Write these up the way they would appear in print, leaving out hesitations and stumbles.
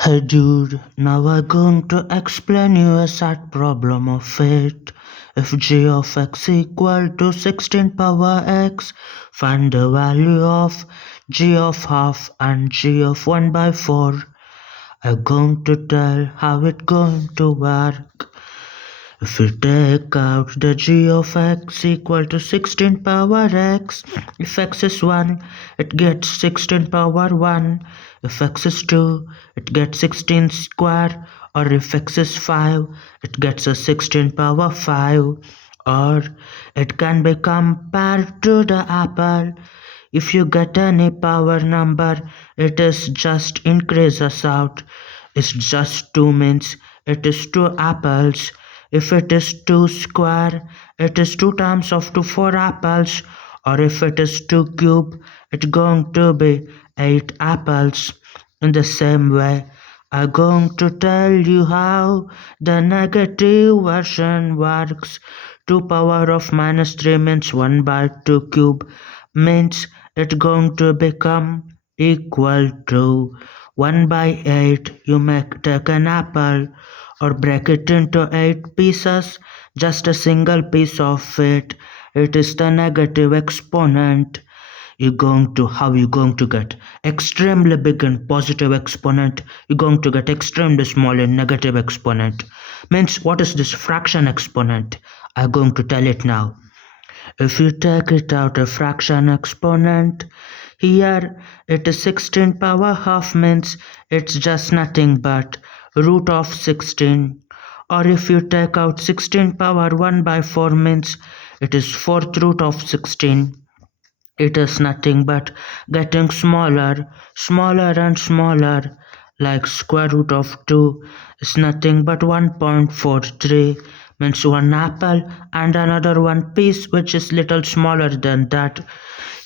Hey dude, now I'm going to explain you a sad problem of it. If g of x equal to 16 power x, find the value of g of half and g of 1 by 4. I'm going to tell how it going to work. If we take out the g of x equal to 16 power x, if x is 1, it gets 16 power 1. If x is 2, it gets 16 square. Or if x is 5, it gets a 16 power 5. Or it can be compared to the apple. If you get any power number, it is just increases out. It's just 2 means it is 2 apples. If it is 2 square, it is 2 times of 2 4 apples. Or if it is 2 cube, it's going to be 8 apples. In the same way, I'm going to tell you how the negative version works. 2 power of minus 3 means 1 by 2 cube means it's going to become equal to 1 by 8. You take an apple or break it into 8 pieces, just a single piece of it. It is the negative exponent. How you going to get extremely big in positive exponent, you're going to get extremely small in negative exponent. Means what is this fraction exponent? I'm going to tell it now. If you take it out a fraction exponent, here it is 16 power half means it's just nothing but root of 16. Or if you take out 16 power 1 by 4 means it is fourth root of 16. It is nothing but getting smaller, smaller and smaller, like square root of 2 is nothing but 1.43, means one apple and another one piece which is little smaller than that.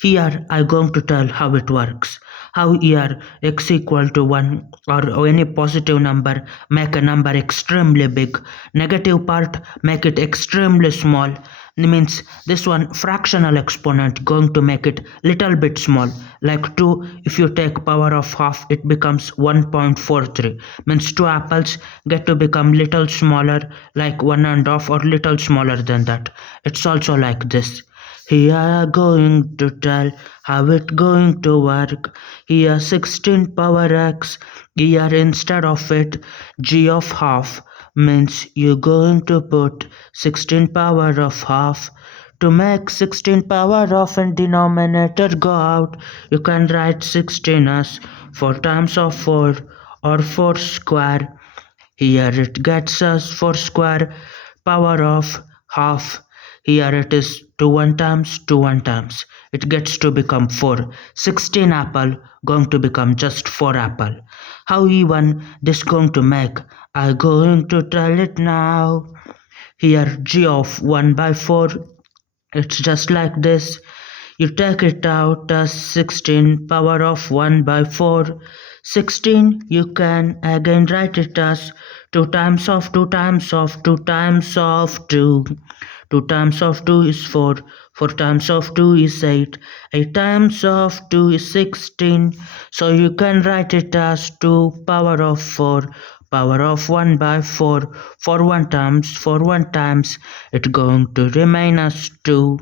Here I'm going to tell how it works. How here x equal to 1 or any positive number make a number extremely big. Negative part make it extremely small. It means this one fractional exponent going to make it little bit small. Like 2, if you take power of half, it becomes 1.43. Means 2 apples get to become little smaller, like 1.5 or little smaller than that. It's also like this. Here I'm going to tell how it going to work. Here 16 power x, here instead of it g of half means you're going to put 16 power of half. To make 16 power of a denominator go out, you can write 16 as 4 times of 4 or 4 square. Here it gets us 4 square power of half. Here it is 2 1 times 2 1 times. It gets to become 4. 16 apple going to become just 4 apple. How even this going to make? I'm going to tell it now. Here g of 1 by 4. It's just like this. You take it out as 16 power of 1 by 4. 16 you can again write it as 2 times of 2 times of 2 times of 2. 2 times of 2 is 4. 4 times of 2 is 8. 8 times of 2 is 16. So you can write it as 2 power of 4 power of 1 by 4. For 1 times it's going to remain as 2.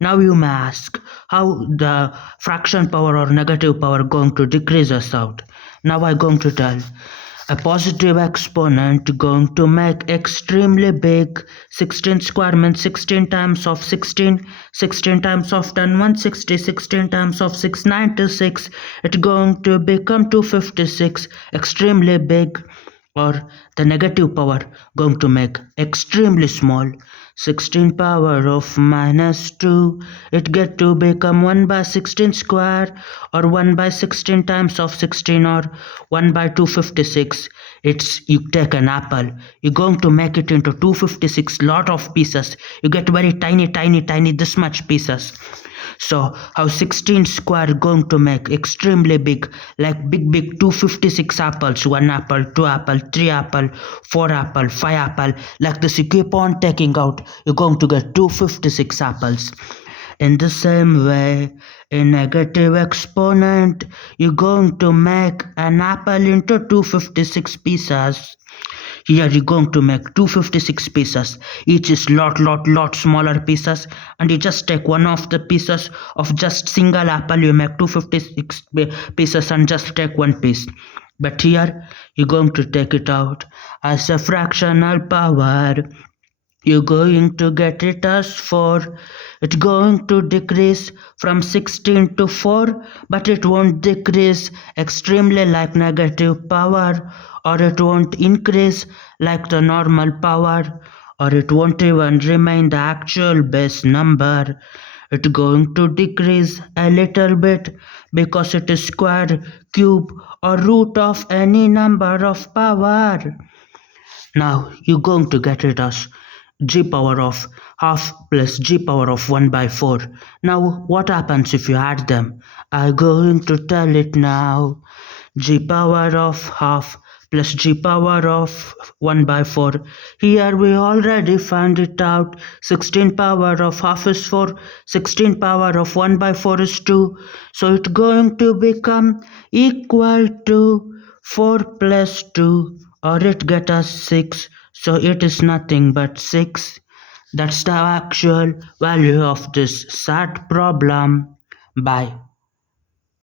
Now you may ask how the fraction power or negative power going to decrease us out. Now I'm going to tell. A positive exponent going to make extremely big. 16 square means 16 times of 16. 16 times of 10 160. 16 times of 6 96. It's going to become 256. Extremely big. Or the negative power going to make extremely small. 16 power of minus 2, it get to become 1 by 16 square or 1 by 16 times of 16 or 1 by 256. It's you take an apple, you're going to make it into 256 lot of pieces. You get very tiny this much pieces. So how 16 square going to make extremely big, like big 256 apples, 1 apple, 2 apple, 3 apple, 4 apple, 5 apple, like this you keep on taking out, you're going to get 256 apples. In the same way, in negative exponent, you're going to make an apple into 256 pieces. Here you're going to make 256 pieces. Each is lot smaller pieces, and you just take one of the pieces of just single apple. You make 256 pieces and just take one piece. But here you're going to take it out as a fractional power. You're going to get it as 4. It's going to decrease from 16 to 4, but it won't decrease extremely like negative power, or it won't increase like the normal power, or it won't even remain the actual base number. It's going to decrease a little bit because it is square, cube, or root of any number of power. Now you're going to get it as g power of half plus g power of 1 by 4. Now what happens if you add them? I'm going to tell it now. G power of half plus g power of 1 by 4. Here we already found it out. 16 power of half is 4. 16 power of 1 by 4 is 2. So it's going to become equal to 4 plus 2, or it get us 6. So it is nothing but 6. That's the actual value of this sad problem. Bye.